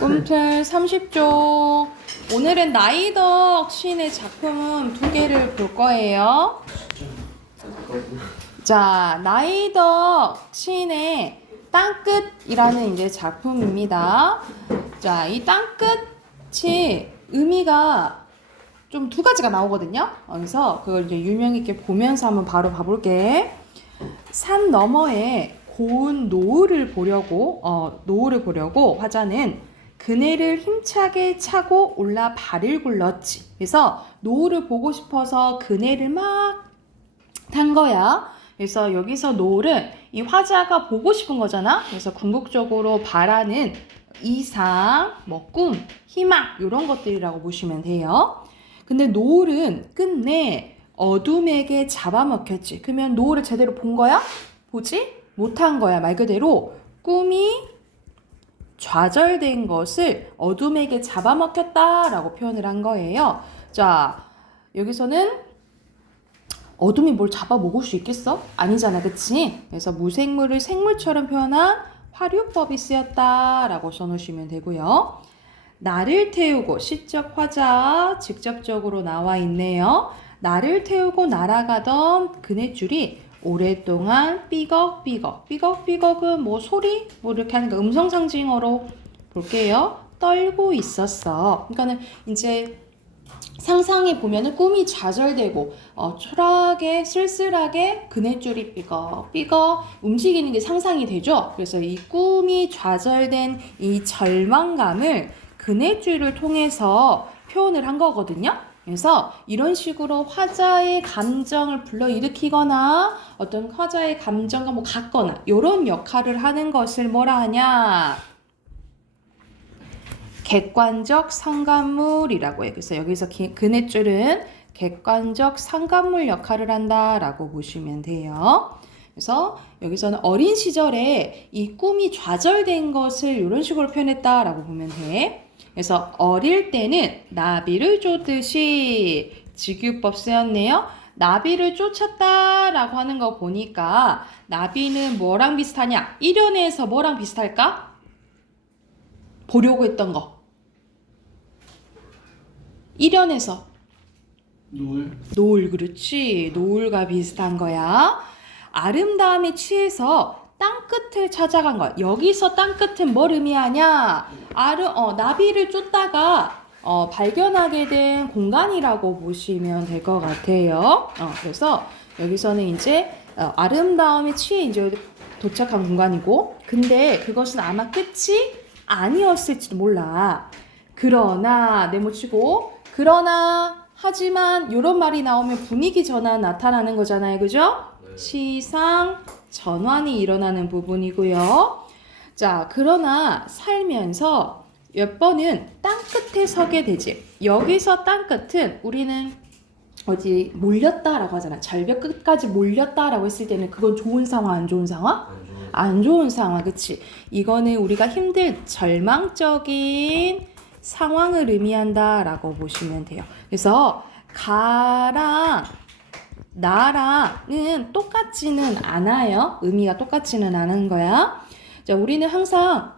꿈틀 30쪽. 오늘은 나이덕 시인의 작품 2개를 볼 거예요. 자, 나이덕 시인의 땅끝이라는 이제 작품입니다. 자, 이 땅끝이 의미가 좀 2가지가 나오거든요. 그래서 그걸 이제 유명 있게 보면서 한번 바로 봐볼게. 산 너머에 고운 노을을 보려고 화자는 그네를 힘차게 차고 올라 발을 굴렀지. 그래서 노을을 보고 싶어서 그네를 막 탄 거야. 그래서 여기서 노을은 이 화자가 보고 싶은 거잖아. 그래서 궁극적으로 바라는 이상, 꿈, 희망 이런 것들이라고 보시면 돼요. 근데 노을은 끝내 어둠에게 잡아먹혔지. 그러면 노을을 제대로 본 거야? 보지 못한 거야. 말 그대로 꿈이 좌절된 것을 어둠에게 잡아먹혔다라고 표현을 한 거예요. 자, 여기서는 어둠이 뭘 잡아먹을 수 있겠어? 아니잖아, 그치? 그래서 무생물을 생물처럼 표현한 화류법이 쓰였다라고 써놓으시면 되고요. 나를 태우고 시적 화자 직접적으로 나와 있네요. 나를 태우고 날아가던 그네줄이 오랫동안 삐걱삐걱, 삐걱삐걱은 소리? 이렇게 하는 거 음성 상징어로 볼게요. 떨고 있었어. 그러니까는 이제 상상해 보면은 꿈이 좌절되고 초라하게 쓸쓸하게 그네줄이 삐걱삐걱 움직이는 게 상상이 되죠. 그래서 이 꿈이 좌절된 이 절망감을 그네줄을 통해서 표현을 한 거거든요. 그래서 이런 식으로 화자의 감정을 불러일으키거나 어떤 화자의 감정과 같거나 이런 역할을 하는 것을 뭐라 하냐? 객관적 상관물이라고 해. 그래서 여기서 그네줄은 객관적 상관물 역할을 한다라고 보시면 돼요. 그래서 여기서는 어린 시절에 이 꿈이 좌절된 것을 이런 식으로 표현했다라고 보면 돼. 그래서 어릴 때는 나비를 쫓듯이 직유법 쓰였네요. 나비를 쫓았다라고 하는 거 보니까 나비는 뭐랑 비슷하냐? 일연에서 뭐랑 비슷할까? 보려고 했던 거. 일연에서 노을, 그렇지. 노을과 비슷한 거야. 아름다움에 취해서 땅끝을 찾아간 거야. 여기서 땅끝은 뭘 의미하냐? 나비를 쫓다가 발견하게 된 공간이라고 보시면 될 것 같아요. 그래서 여기서는 이제 아름다움에 취해 이제 도착한 공간이고, 근데 그것은 아마 끝이 아니었을지도 몰라. 그러나 네모치고 그러나 하지만 이런 말이 나오면 분위기 전환 나타나는 거잖아요. 그죠? 네. 시상 전환이 일어나는 부분이고요. 자, 그러나 살면서 몇 번은 땅끝에 서게 되지. 여기서 땅끝은 우리는 어디 몰렸다라고 하잖아. 절벽 끝까지 몰렸다라고 했을 때는 그건 좋은 상황, 안 좋은 상황? 안 좋은 상황, 그치? 이거는 우리가 힘든 절망적인 상황을 의미한다라고 보시면 돼요. 그래서 가랑 나랑은 똑같지는 않아요. 의미가 똑같지는 않은 거야. 자, 우리는 항상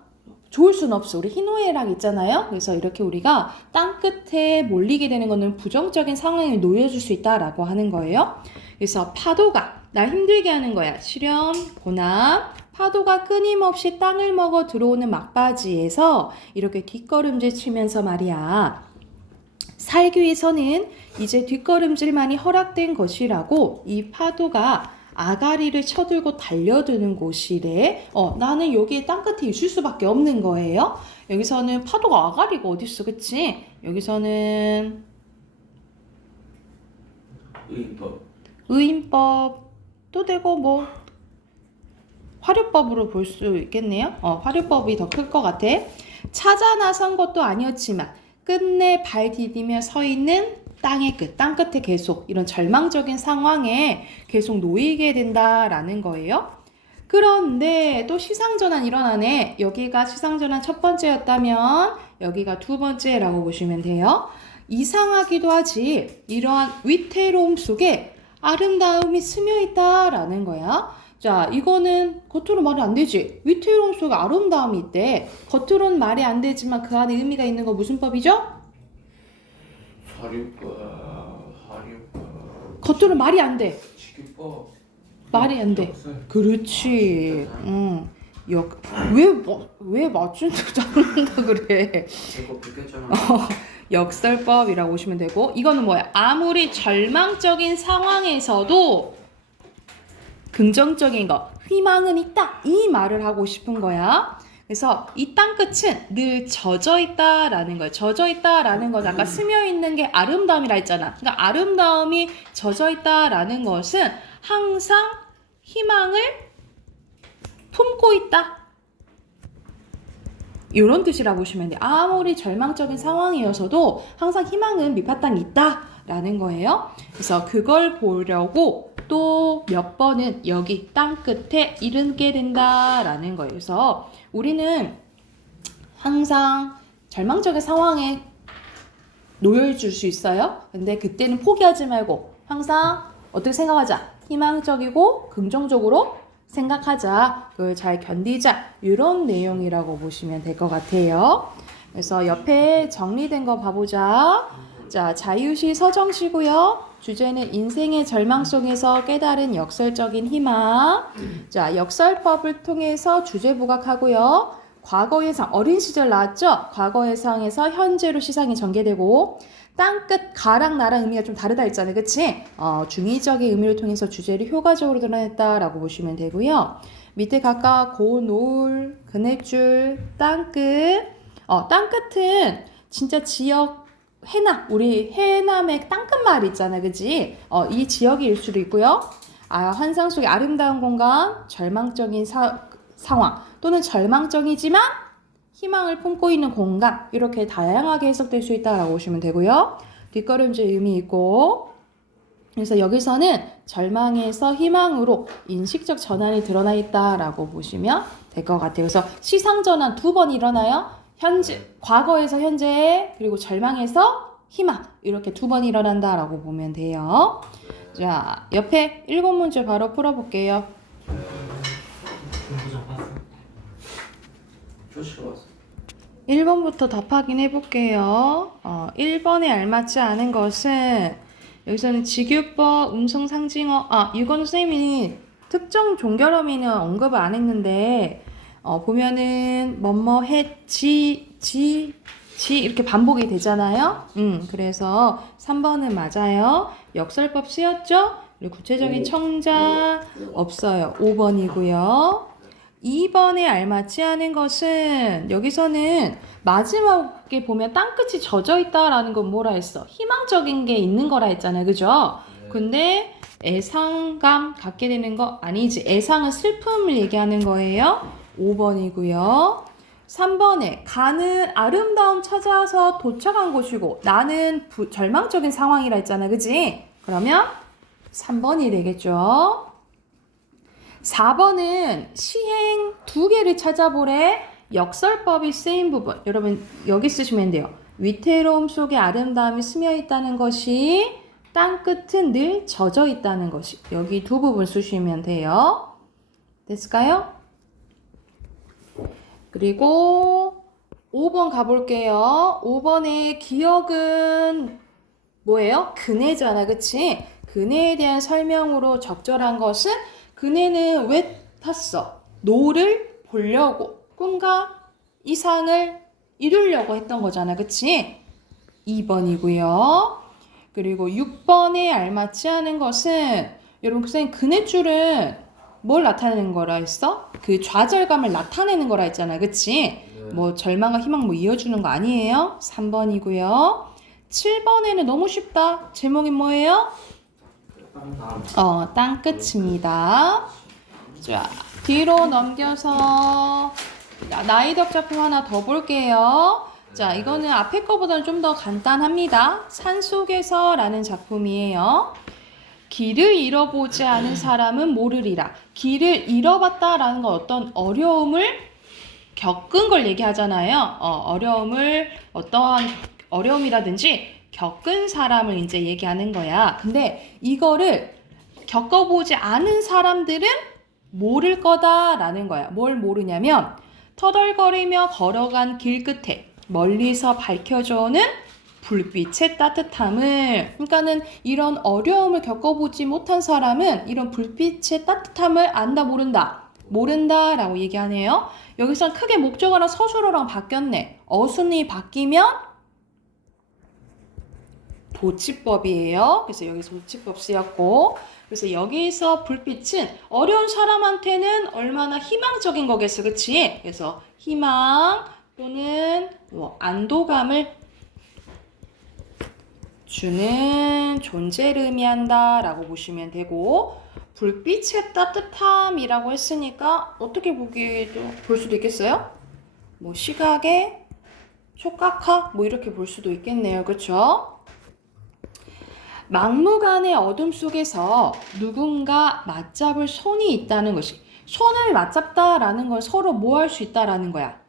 좋을 순 없어. 우리 희노애락 있잖아요. 그래서 이렇게 우리가 땅끝에 몰리게 되는 거는 부정적인 상황에 놓여줄 수 있다라고 하는 거예요. 그래서 파도가 날 힘들게 하는 거야. 시련, 고난, 파도가 끊임없이 땅을 먹어 들어오는 막바지에서 이렇게 뒷걸음질 치면서 말이야. 살기 위해서는 이제 뒷걸음질만이 허락된 것이라고 이 파도가 아가리를 쳐들고 달려드는 곳이래. 나는 여기에 땅끝에 있을 수밖에 없는 거예요. 여기서는 파도가 아가리가 어딨어, 그치? 여기서는 의인법도 되고 화류법으로 볼 수 있겠네요. 화류법이 더 클 것 같아. 찾아 나선 것도 아니었지만 끝내 발 디디며 서 있는 땅의 끝, 땅끝에 계속 이런 절망적인 상황에 계속 놓이게 된다라는 거예요. 그런데 또 시상전환 일어나네. 여기가 시상전환 첫 번째였다면 여기가 2번째라고 보시면 돼요. 이상하기도 하지 이러한 위태로움 속에 아름다움이 스며 있다라는 거야. 자, 이거는 겉으로 말이 안 되지. 위태로움 속에 아름다움이 있대. 겉으로는 말이 안 되지만 그 안에 의미가 있는 거 무슨 법이죠? 사류법. 겉으로 말이 안 돼. 지규법. 말이 안 돼. 그렇지. 왜 맞춘다 잘한다 그래. 이거 비켰잖아. 역설법이라고 보시면 되고, 이거는 뭐야? 아무리 절망적인 상황에서도 긍정적인 거, 희망은 있다. 이 말을 하고 싶은 거야. 그래서 이 땅끝은 늘 젖어 있다라는 거예요. 젖어 있다라는 건 아까 스며 있는 게 아름다움이라 했잖아. 그러니까 아름다움이 젖어 있다라는 것은 항상 희망을 품고 있다. 이런 뜻이라고 보시면 돼요. 아무리 절망적인 상황이어서도 항상 희망은 밑바탕에 있다라는 거예요. 그래서 그걸 보려고 또 몇 번은 여기 땅끝에 이르게 된다라는 거예요. 그래서 우리는 항상 절망적인 상황에 놓여줄 수 있어요. 근데 그때는 포기하지 말고 항상 어떻게 생각하자. 희망적이고 긍정적으로 생각하자. 그걸 잘 견디자. 이런 내용이라고 보시면 될 것 같아요. 그래서 옆에 정리된 거 봐보자. 자, 자유시 서정시고요. 주제는 인생의 절망 속에서 깨달은 역설적인 희망. 자, 역설법을 통해서 주제 부각하고요. 과거 예상, 어린 시절 나왔죠? 과거 예상에서 현재로 시상이 전개되고, 땅끝 가랑 나랑 의미가 좀 다르다 했잖아요. 그치? 중의적인 의미를 통해서 주제를 효과적으로 드러냈다라고 보시면 되고요. 밑에 각각 고, 노을, 그네줄, 땅끝. 땅끝은 진짜 지역 해남, 우리 해남의 땅끝 마을 있잖아. 그치? 이 지역일 수도 있고요. 환상 속의 아름다운 공간, 절망적인 상황, 또는 절망적이지만 희망을 품고 있는 공간, 이렇게 다양하게 해석될 수 있다라고 보시면 되고요. 뒷걸음질 의미 있고, 그래서 여기서는 절망에서 희망으로 인식적 전환이 드러나 있다라고 보시면 될 것 같아요. 그래서 시상 전환 2번 일어나요. 과거에서 현재, 그리고 절망에서 희망, 이렇게 2번 일어난다라고 보면 돼요. 자, 옆에 7문제 바로 풀어볼게요. 조시가 왔어. 1번부터 답 확인해볼게요. 1번에 알맞지 않은 것은 여기서는 직유법, 음성상징어, 이거는 선생님이 특정 종결어미는 언급을 안 했는데 보면은 뭐뭐 했지, 지 이렇게 반복이 되잖아요. 그래서 3번은 맞아요. 역설법 쓰였죠? 그리고 구체적인 청자 없어요. 5번이고요. 2번에 알맞지 않은 것은 여기서는 마지막에 보면 땅끝이 젖어 있다라는 건 뭐라 했어? 희망적인 게 있는 거라 했잖아요. 그죠? 근데 애상감 갖게 되는 거 아니지. 애상은 슬픔을 얘기하는 거예요. 5번이고요. 3번에 가는 아름다움 찾아서 도착한 곳이고 나는 절망적인 상황이라 했잖아. 그지? 그러면 3번이 되겠죠. 4번은 시행 2개를 찾아보래. 역설법이 쓰인 부분. 여러분 여기 쓰시면 돼요. 위태로움 속에 아름다움이 스며 있다는 것이 땅끝은 늘 젖어 있다는 것이. 여기 2부분 쓰시면 돼요. 됐을까요? 그리고 5번 가볼게요. 5번의 기억은 뭐예요? 그네잖아. 그치? 그네에 대한 설명으로 적절한 것은 그네는 왜 탔어? 노를 보려고 꿈과 이상을 이루려고 했던 거잖아. 그치? 2번이고요. 그리고 6번에 알맞지 않은 것은 여러분 선생님 그네줄은 뭘 나타내는 거라 했어? 그 좌절감을 나타내는 거라 했잖아. 그치? 뭐 절망과 희망 뭐 이어주는 거 아니에요? 3번이고요. 7번에는 너무 쉽다. 제목이 뭐예요? 땅끝입니다. 자, 뒤로 넘겨서 나이덕 작품 하나 더 볼게요. 자, 이거는 앞에 거보다는 좀 더 간단합니다. 산속에서라는 작품이에요. 길을 잃어보지 않은 사람은 모르리라. 길을 잃어봤다라는 건 어떤 어려움을 겪은 걸 얘기하잖아요. 어떠한 어려움이라든지 겪은 사람을 이제 얘기하는 거야. 근데 이거를 겪어보지 않은 사람들은 모를 거다라는 거야. 뭘 모르냐면 터덜거리며 걸어간 길 끝에 멀리서 밝혀져 오는 불빛의 따뜻함을, 그러니까는 이런 어려움을 겪어보지 못한 사람은 이런 불빛의 따뜻함을 안다 모른다. 모른다라고 얘기하네요. 여기서 크게 목적어랑 서술어랑 바뀌었네. 어순이 바뀌면 도치법이에요. 그래서 여기서 도치법 쓰였고, 그래서 여기서 불빛은 어려운 사람한테는 얼마나 희망적인 거겠어, 그치? 그래서 희망 또는 안도감을 주는 존재를 의미한다 라고 보시면 되고, 불빛의 따뜻함이라고 했으니까 어떻게 볼 수도 있겠어요? 뭐 시각의 촉각화 뭐 이렇게 볼 수도 있겠네요. 그쵸? 막무가내 어둠 속에서 누군가 맞잡을 손이 있다는 것이, 손을 맞잡다라는 건 서로 뭐 할 수 있다라는 거야.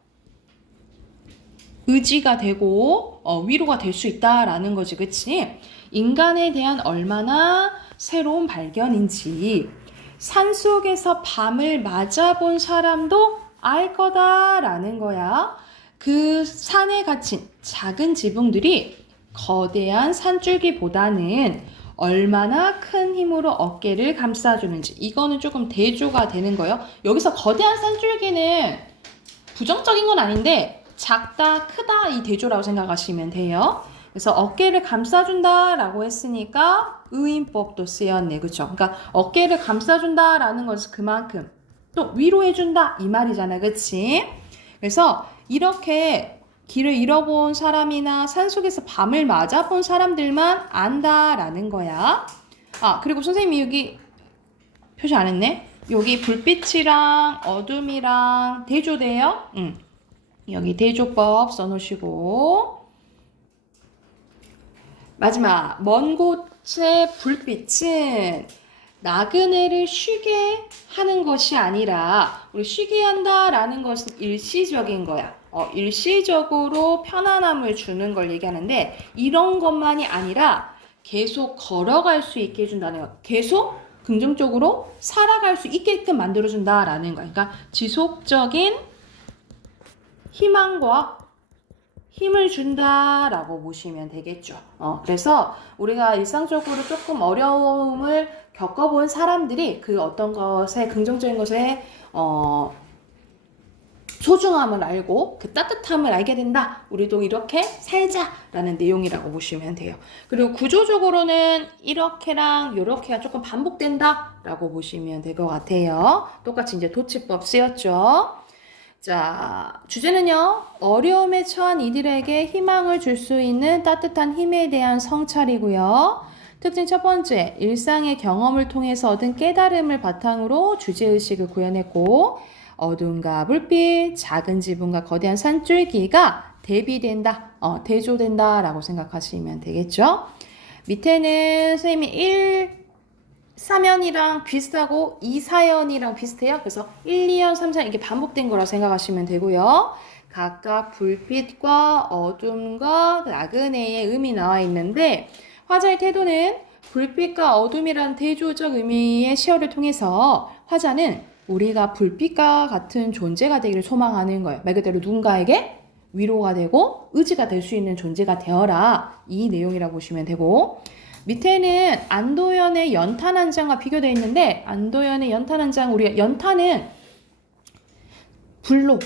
의지가 되고 위로가 될 수 있다라는 거지, 그치? 인간에 대한 얼마나 새로운 발견인지 산속에서 밤을 맞아본 사람도 알 거다라는 거야. 그 산에 갇힌 작은 지붕들이 거대한 산줄기보다는 얼마나 큰 힘으로 어깨를 감싸주는지, 이거는 조금 대조가 되는 거예요. 여기서 거대한 산줄기는 부정적인 건 아닌데 작다, 크다 이 대조라고 생각하시면 돼요. 그래서 어깨를 감싸준다라고 했으니까 의인법도 쓰였네, 그렇죠? 그러니까 어깨를 감싸준다라는 것은 그만큼 또 위로해준다 이 말이잖아, 그렇지? 그래서 이렇게 길을 잃어본 사람이나 산속에서 밤을 맞아본 사람들만 안다라는 거야. 아, 그리고 선생님이 여기 표시 안 했네. 여기 불빛이랑 어둠이랑 대조돼요. 여기 대조법 써놓으시고, 마지막 먼 곳의 불빛은 나그네를 쉬게 하는 것이 아니라, 우리 쉬게 한다라는 것은 일시적인 거야. 일시적으로 편안함을 주는 걸 얘기하는데, 이런 것만이 아니라 계속 걸어갈 수 있게 해준다는 거야. 계속 긍정적으로 살아갈 수 있게끔 만들어준다라는 거야. 그러니까 지속적인 희망과 힘을 준다라고 보시면 되겠죠. 그래서 우리가 일상적으로 조금 어려움을 겪어본 사람들이 그 어떤 것에, 긍정적인 것에 소중함을 알고 그 따뜻함을 알게 된다. 우리도 이렇게 살자라는 내용이라고 보시면 돼요. 그리고 구조적으로는 이렇게랑 이렇게가 조금 반복된다라고 보시면 될 것 같아요. 똑같이 이제 도치법 쓰였죠. 자, 주제는요, 어려움에 처한 이들에게 희망을 줄 수 있는 따뜻한 힘에 대한 성찰이고요. 특징 첫 번째, 일상의 경험을 통해서 얻은 깨달음을 바탕으로 주제의식을 구현했고, 어둠과 불빛, 작은 지붕과 거대한 산줄기가 대비된다, 대조된다라고 생각하시면 되겠죠. 밑에는 선생님이 4면이랑 비슷하고 2사연이랑 비슷해요. 그래서 1, 2연, 3사연 이게 반복된 거라 생각하시면 되고요. 각각 불빛과 어둠과 나그네의 의미 나와 있는데, 화자의 태도는 불빛과 어둠이라는 대조적 의미의 시어를 통해서 화자는 우리가 불빛과 같은 존재가 되기를 소망하는 거예요. 말 그대로 누군가에게 위로가 되고 의지가 될 수 있는 존재가 되어라, 이 내용이라고 보시면 되고, 밑에는 안도연의 연탄 한 장과 비교되어 있는데, 안도연의 연탄 한 장, 우리가 연탄은 불로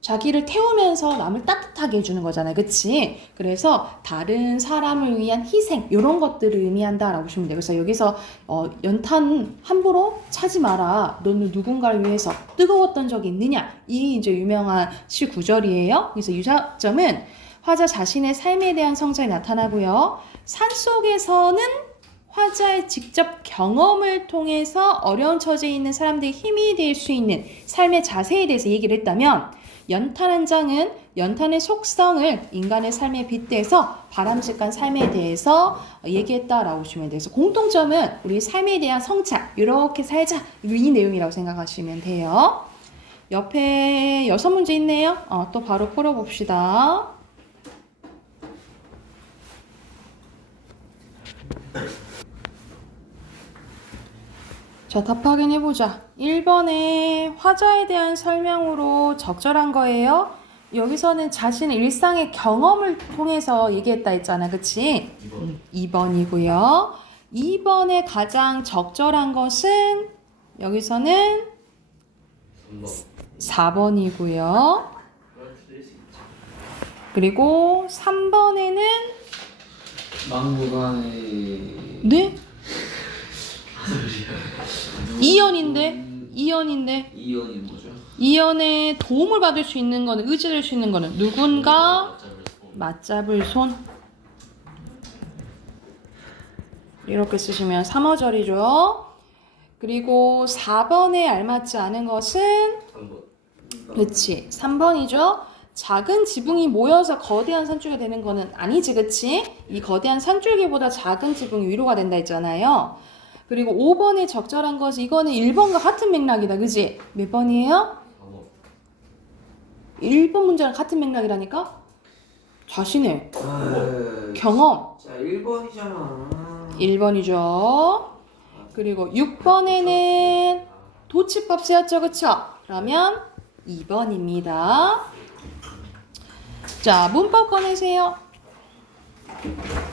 자기를 태우면서 남을 따뜻하게 해주는 거잖아요, 그치? 그래서 다른 사람을 위한 희생, 이런 것들을 의미한다라고 보시면 돼요. 그래서 여기서 연탄 함부로 차지 마라, 너는 누군가를 위해서 뜨거웠던 적이 있느냐, 이 이제 유명한 시 구절이에요. 그래서 유사점은 화자 자신의 삶에 대한 성찰이 나타나고요. 산속에서는 화자의 직접 경험을 통해서 어려운 처지에 있는 사람들의 힘이 될 수 있는 삶의 자세에 대해서 얘기를 했다면, 연탄 한 장은 연탄의 속성을 인간의 삶에 빗대서 바람직한 삶에 대해서 얘기했다라고 보시면 돼요. 그래서 공통점은 우리 삶에 대한 성찰, 이렇게 살자, 이 내용이라고 생각하시면 돼요. 옆에 6문제 있네요. 또 바로 풀어봅시다. 자, 답 확인해보자. 1번에 화자에 대한 설명으로 적절한 거예요. 여기서는 자신의 일상의 경험을 통해서 얘기했다 했잖아. 그치? 2번이고요. 2번에 가장 적절한 것은 여기서는 4번이고요. 그리고 3번에는 막무가내. 네? 이연인데? 이연이 뭐죠? 이연에 도움을 받을 수 있는 거는, 의지될 수 있는 거는 누군가 맞잡을 손. 이렇게 쓰시면 3어절이죠. 그리고 4번에 알맞지 않은 것은 3번. 그치 3번이죠. 작은 지붕이 모여서 거대한 산줄기가 되는 거는 아니지, 그치? 이 거대한 산줄기보다 작은 지붕이 위로가 된다 했잖아요. 그리고 5번에 적절한 것이 이거는 1번과 같은 맥락이다, 그치? 몇 번이에요? 1번 문제랑 같은 맥락이라니까? 자신의 경험. 자, 1번이잖아. 1번이죠. 그리고 6번에는 도치법 쓰였죠, 그쵸? 그러면 2번입니다. 자, 문법 꺼내세요.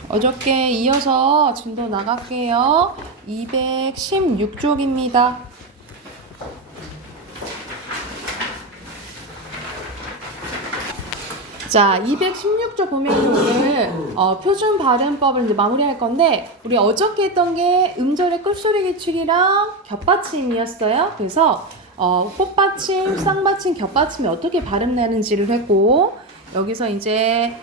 어저께 이어서 진도 나갈게요. 216쪽입니다. 자, 216쪽 보면 오늘 표준 발음법을 이제 마무리할 건데, 우리 어저께 했던 게 음절의 끝소리 기출이랑 겹받침이었어요. 그래서 꽃받침, 쌍받침, 겹받침이 어떻게 발음나는지를 했고, 여기서 이제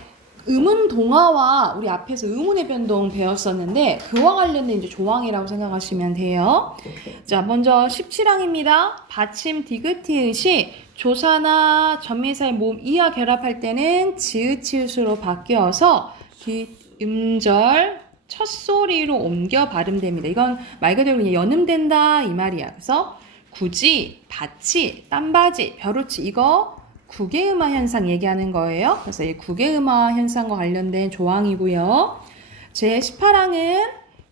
음운 동화와 우리 앞에서 의문의 변동 배웠었는데 그와 관련된 이제 조항이라고 생각하시면 돼요. 자, 먼저 17항입니다. 받침 디귿티읕이 조사나 전미사의 모음 이와 결합할 때는 지읒치읒으로 바뀌어서 음절 첫 소리로 옮겨 발음됩니다. 이건 말 그대로 그냥 연음된다 이 말이야. 그래서 굳이, 받치, 땀바지, 벼루치 이거 국외음화 현상 얘기하는 거예요. 그래서 이 국외음화 현상과 관련된 조항이고요. 제 18항은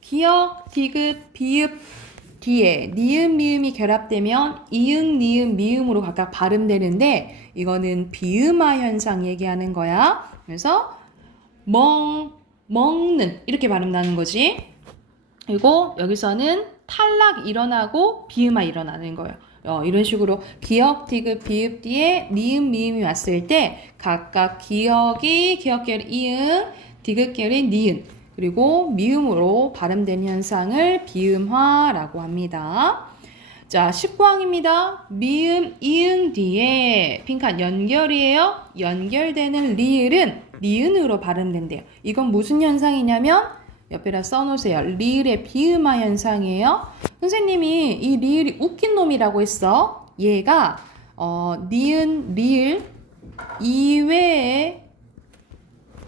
기역, 디귿, 비읍 뒤에 니은, 미음이 결합되면 이응, 니은, 미음으로 각각 발음되는데 이거는 비음화 현상 얘기하는 거야. 그래서 먹는 이렇게 발음 나는 거지. 그리고 여기서는 탈락 일어나고 비음화 일어나는 거예요. 이런 식으로 기역, 디귿, 비읍 뒤에 니은, 미음이 왔을 때 각각 기역이 기역결 이응, 디귿결이 니은, 그리고 미음으로 발음된 현상을 비음화라고 합니다. 자, 19항입니다. 미음, 이응 뒤에 빈칸 연결이에요. 연결되는 리을은 니은으로 발음된대요. 이건 무슨 현상이냐면 옆에다 써놓으세요. 리을의 비음화 현상이에요. 선생님이 이 리을이 웃긴 놈이라고 했어. 얘가 니은, 리을 이외에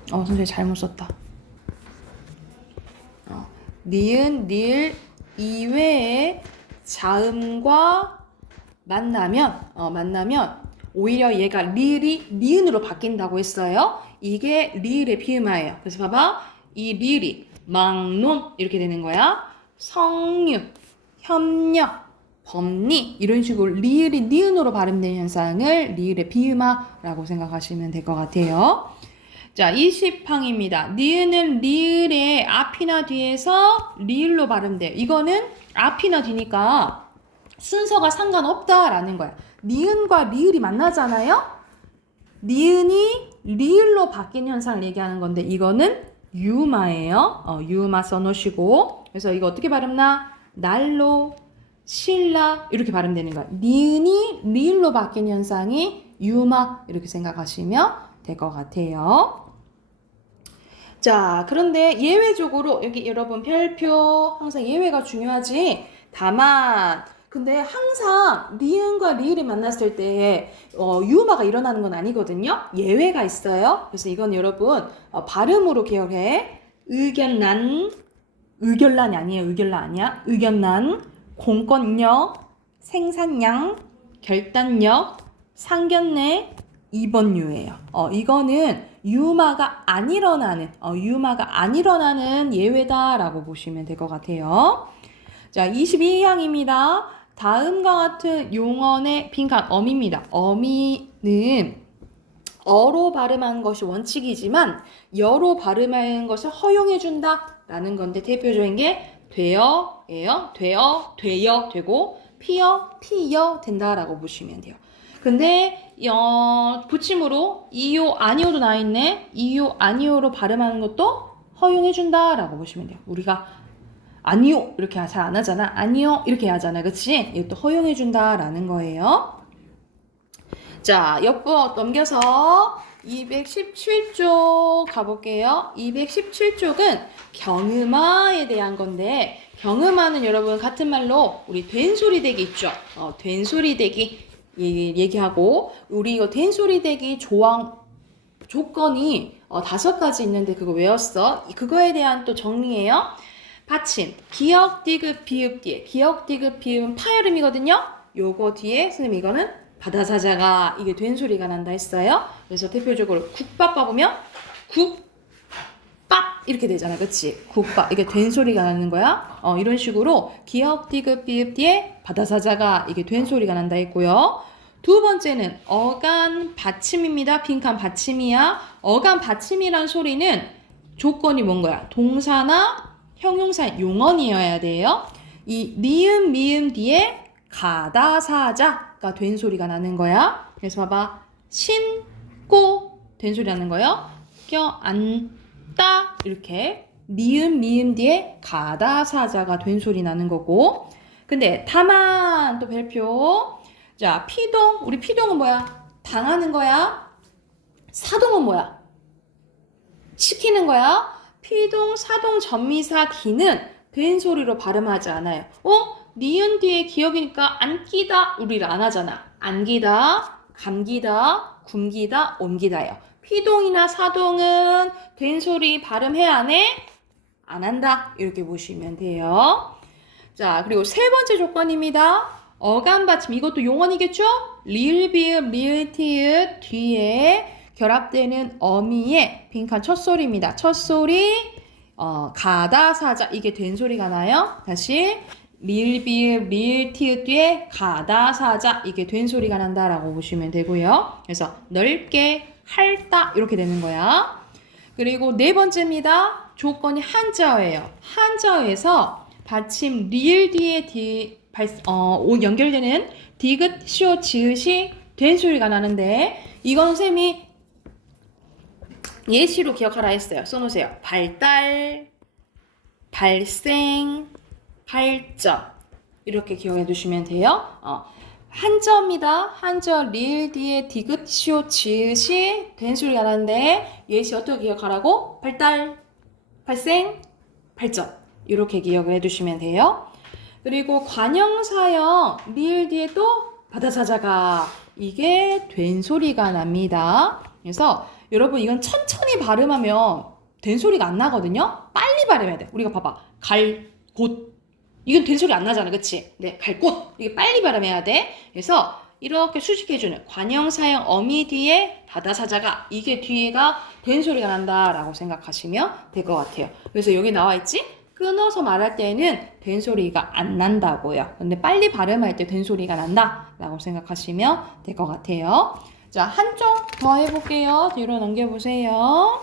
선생님 잘못 썼다. 니은, 리을 이외에 자음과 만나면 오히려 얘가 리을이 니은으로 바뀐다고 했어요. 이게 리을의 비음화예요. 그래서 봐봐. 이 리을이 막론 이렇게 되는 거야. 성유, 협력, 법리 이런 식으로 리을이 니은으로 발음되는 현상을 리을의 비음화라고 생각하시면 될 것 같아요. 자, 20항입니다. 니은은 리을의 앞이나 뒤에서 리을로 발음돼요. 이거는 앞이나 뒤니까 순서가 상관없다라는 거야. 니은과 리을이 만나잖아요. 니은이 리을로 바뀐 현상을 얘기하는 건데 이거는 유마예요. 유마 써놓으시고. 그래서 이거 어떻게 발음나? 날로, 신라 이렇게 발음되는 거야. 니은이 리을로 바뀐 현상이 유마 이렇게 생각하시면 될 것 같아요. 자, 그런데 예외적으로 여기 여러분 별표 항상 예외가 중요하지. 다만 근데 항상 니은과 리을이 만났을 때 유마가 일어나는 건 아니거든요. 예외가 있어요. 그래서 이건 여러분 발음으로 기억해. 의견난, 의결란이 아니에요. 의결란 아니야. 의견난, 공권력, 생산량, 결단력, 상견례, 입원유예요. 이거는 유마가 안 일어나는 예외다라고 보시면 될 것 같아요. 자, 22항입니다. 다음과 같은 용언의 빈칸 어미입니다. 어미는 어로 발음하는 것이 원칙이지만 여로 발음하는 것을 허용해준다 라는 건데 대표적인 게 되어예요. 되어 되고 피어 된다라고 보시면 돼요. 근데 붙임으로 이요 아니오도 나와 있네. 이요 아니오로 발음하는 것도 허용해준다라고 보시면 돼요. 우리가 아니요 이렇게 잘 안 하잖아. 아니요 이렇게 하잖아. 그치? 이것도 허용해준다라는 거예요. 자, 옆부 넘겨서 217쪽 가볼게요. 217쪽은 경음화에 대한 건데 경음화는 여러분 같은 말로 우리 된소리대기 있죠? 된소리대기 얘기하고 우리 이거 된소리대기 조건이 5가지 있는데 그거 외웠어. 그거에 대한 또 정리예요. 받침, 기역, 디귿, 비읍 뒤에 기역, 디귿, 비읍은 파열음이거든요. 요거 뒤에 선생님 이거는 바다사자가 이게 된소리가 난다 했어요. 그래서 대표적으로 국밥 봐보면 국밥 이렇게 되잖아. 그치? 국밥 이게 된소리가 나는 거야. 이런 식으로 기역, 디귿, 비읍 뒤에 바다사자가 이게 된소리가 난다 했고요. 두 번째는 어간 받침입니다. 빈칸 받침이야. 어간 받침이란 소리는 조건이 뭔 거야? 동사나 형용사 용언이어야 돼요. 이 니은 미음 뒤에 가다사자가 된소리가 나는 거야. 그래서 봐봐. 신고 된소리 나는 거예요. 껴안다 이렇게 니은 미음 뒤에 가다사자가 된소리 나는 거고. 근데 다만 또 별표. 자, 피동. 우리 피동은 뭐야? 당하는 거야. 사동은 뭐야? 시키는 거야. 피동, 사동, 전미사, 기는 된소리로 발음하지 않아요. 니은 뒤에 기억이니까 안기다 우리를 안 하잖아. 안기다, 감기다, 굶기다, 옮기다예요. 피동이나 사동은 된소리 발음해 안 해? 안 한다. 이렇게 보시면 돼요. 자, 그리고 세 번째 조건입니다. 어간 받침. 이것도 용언이겠죠? 리을, 비읍, 리을, 티읕 뒤에 결합되는 어미의 빈칸 첫 소리입니다. 첫 소리 가다 사자 이게 된소리가 나요. 다시 리을 비읍 리을 티읕 뒤에 가다 사자 이게 된소리가 난다라고 보시면 되고요. 그래서 넓게 핥다 이렇게 되는 거야. 그리고 네 번째입니다. 조건이 한자어예요. 한자어에서 받침 리을 뒤에 연결되는 디귿 시옷 지읒이 된소리가 나는데 이건 쌤이 예시로 기억하라 했어요. 써놓으세요. 발달, 발생, 발점 이렇게 기억해 두시면 돼요. 한자입니다. 한자 리을 뒤에 디귿 시옷 지읒이 된소리가 나는데 예시 어떻게 기억하라고? 발달, 발생, 발점 이렇게 기억을 해두시면 돼요. 그리고 관형사형 리을 뒤에 또 바다사자가 이게 된소리가 납니다. 그래서 여러분 이건 천천히 발음하면 된소리가 안 나거든요. 빨리 발음해야 돼. 우리가 봐봐. 갈, 곳. 이건 된소리 안 나잖아. 그치? 네, 갈 곳. 이게 빨리 발음해야 돼. 그래서 이렇게 수식해주는 관형사형 어미 뒤에 바다사자가 이게 뒤에가 된소리가 난다라고 생각하시면 될 것 같아요. 그래서 여기 나와 있지? 끊어서 말할 때는 된소리가 안 난다고요. 근데 빨리 발음할 때 된소리가 난다라고 생각하시면 될 것 같아요. 자, 한쪽 더 해볼게요. 뒤로 넘겨보세요.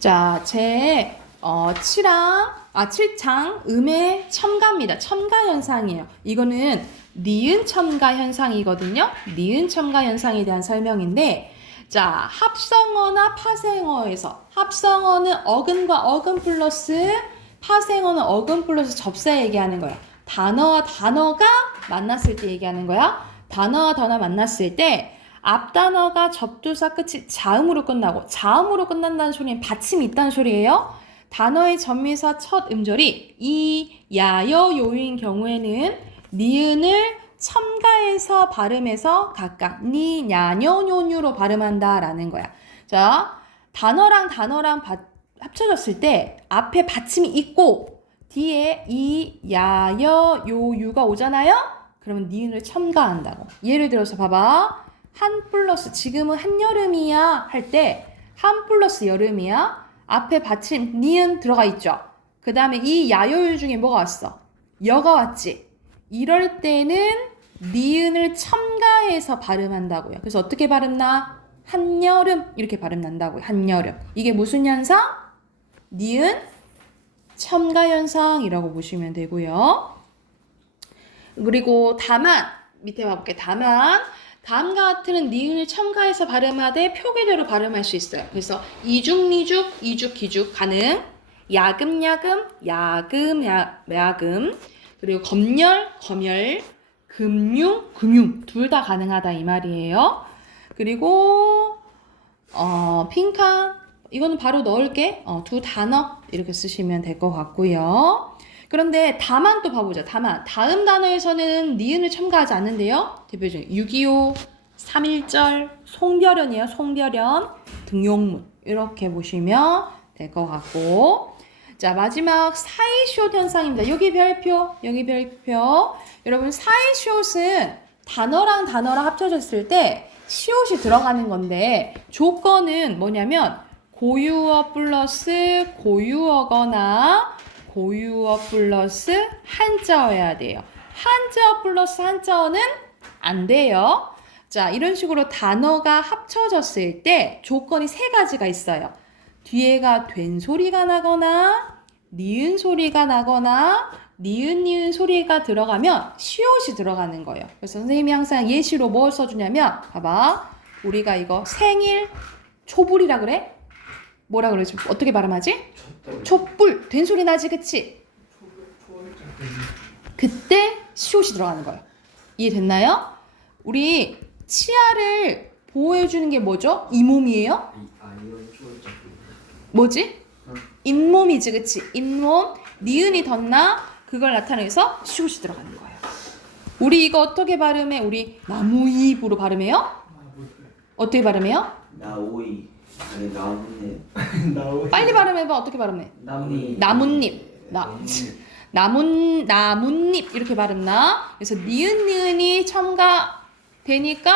자, 제 7장 음의 첨가입니다. 첨가 현상이에요. 이거는 니은 첨가 현상이거든요. 니은 첨가 현상에 대한 설명인데 자, 합성어나 파생어에서 합성어는 어근과 어근 플러스 파생어는 어근 플러스 접사 얘기하는 거야. 단어와 단어가 만났을 때 얘기하는 거야. 단어와 단어 만났을 때 앞단어가 접두사 끝이 자음으로 끝나고 자음으로 끝난다는 소리는 받침이 있다는 소리예요. 단어의 전미사 첫 음절이 이, 야, 여, 요인 경우에는 니은을 첨가해서 발음해서 각각 니, 냐, 녀, 뇨,뇨로 발음한다라는 거야. 자, 단어랑 합쳐졌을 때 앞에 받침이 있고 뒤에 이, 야, 여, 요, 유가 오잖아요? 그러면 니은을 첨가한다고. 예를 들어서 봐봐. 한 플러스 지금은 한여름이야 할 때 한 플러스 여름이야. 앞에 받침 니은 들어가 있죠. 그 다음에 이 야요율 중에 뭐가 왔어? 여가 왔지. 이럴 때는 니은을 첨가해서 발음한다고요. 그래서 어떻게 발음나? 한여름 이렇게 발음난다고요. 한여름. 이게 무슨 현상? 니은 첨가 현상이라고 보시면 되고요. 그리고 다만 밑에 봐볼게. 다만 다음과 같은 니은을 첨가해서 발음하되 표기대로 발음할 수 있어요. 그래서 이죽니죽, 이죽기죽 가능. 야금야금, 야금, 그리고 검열, 검열, 금융 둘 다 가능하다 이 말이에요. 그리고 핑칸 이거는 바로 넣을게. 두 단어 이렇게 쓰시면 될 것 같고요. 그런데 다만 또 봐보자. 다만 다음 단어에서는 니은을 첨가하지 않는데요. 대표적인 6.25, 3.1절, 송별연이에요. 송별연, 등용문 이렇게 보시면 될 것 같고, 자 마지막 사이숏 현상입니다. 여기 별표, 여기 별표. 여러분 사이숏은 단어랑 단어랑 합쳐졌을 때 시옷이 들어가는 건데 조건은 뭐냐면 고유어 플러스 고유어거나 고유어 플러스 한자어여야 돼요. 한자어 플러스 한자어는 안 돼요. 자, 이런 식으로 단어가 합쳐졌을 때 조건이 세 가지가 있어요. 뒤에가 된 소리가 나거나 니은 소리가 나거나 니은 소리가 들어가면 시옷이 들어가는 거예요. 그래서 선생님이 항상 예시로 뭘 써주냐면 봐봐. 우리가 이거 생일 초불이라 그래? 뭐라 그러지? 어떻게 발음하지? 촛불. 된 소리 나지, 그치? 그때 시옷이 들어가는 거예요. 이해됐나요? 우리 치아를 보호해주는 게 뭐죠? 이 몸이에요? 뭐지? 잇몸이지, 그치? 잇몸. 니은이 덧나 그걸 나타내서 시옷이 들어가는 거예요. 우리 이거 어떻게 발음해? 우리 나무잎으로 발음해요? 어떻게 발음해요? 나오이 아니 나뭇잎 빨리 발음해봐. 어떻게 발음해? 나뭇잎 나뭇잎 이렇게 발음나. 그래서 니은이 첨가되니까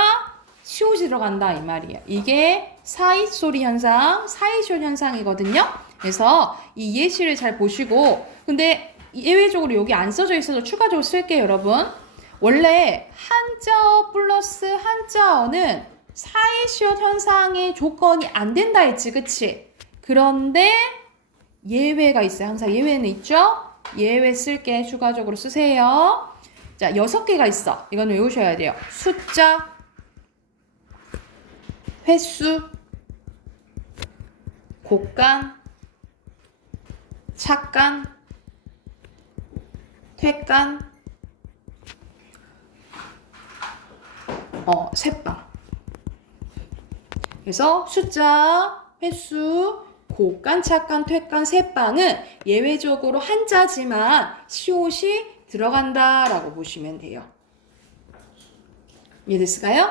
시옷이 들어간다 이 말이에요. 이게 사이소리 현상, 사이쇼 현상이거든요. 그래서 이 예시를 잘 보시고, 근데 예외적으로 여기 안 써져 있어서 추가적으로 쓸게요, 여러분. 원래 한자어 플러스 한자어는 사이쇼 현상의 조건이 안 된다 했지, 그치? 그런데 예외가 있어요. 항상 예외는 있죠? 예외 쓸게. 추가적으로 쓰세요. 자, 6개가 있어. 이건 외우셔야 돼요. 숫자, 횟수, 곡간, 착간, 퇴간, 셋방. 그래서 숫자, 횟수, 곡간, 착간, 퇴간, 셋방은 예외적으로 한자지만 시옷이 들어간다라고 보시면 돼요. 이해됐을까요?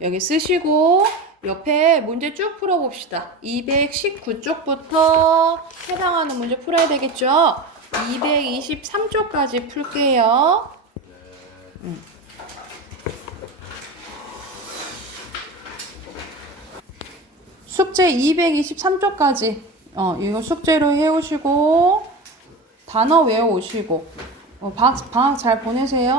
여기 쓰시고 옆에 문제 쭉 풀어봅시다. 219쪽부터 해당하는 문제 풀어야 되겠죠? 223쪽까지 풀게요. 숙제 223쪽까지 이거 숙제로 해오시고 단어 외워오시고 방학 잘 보내세요.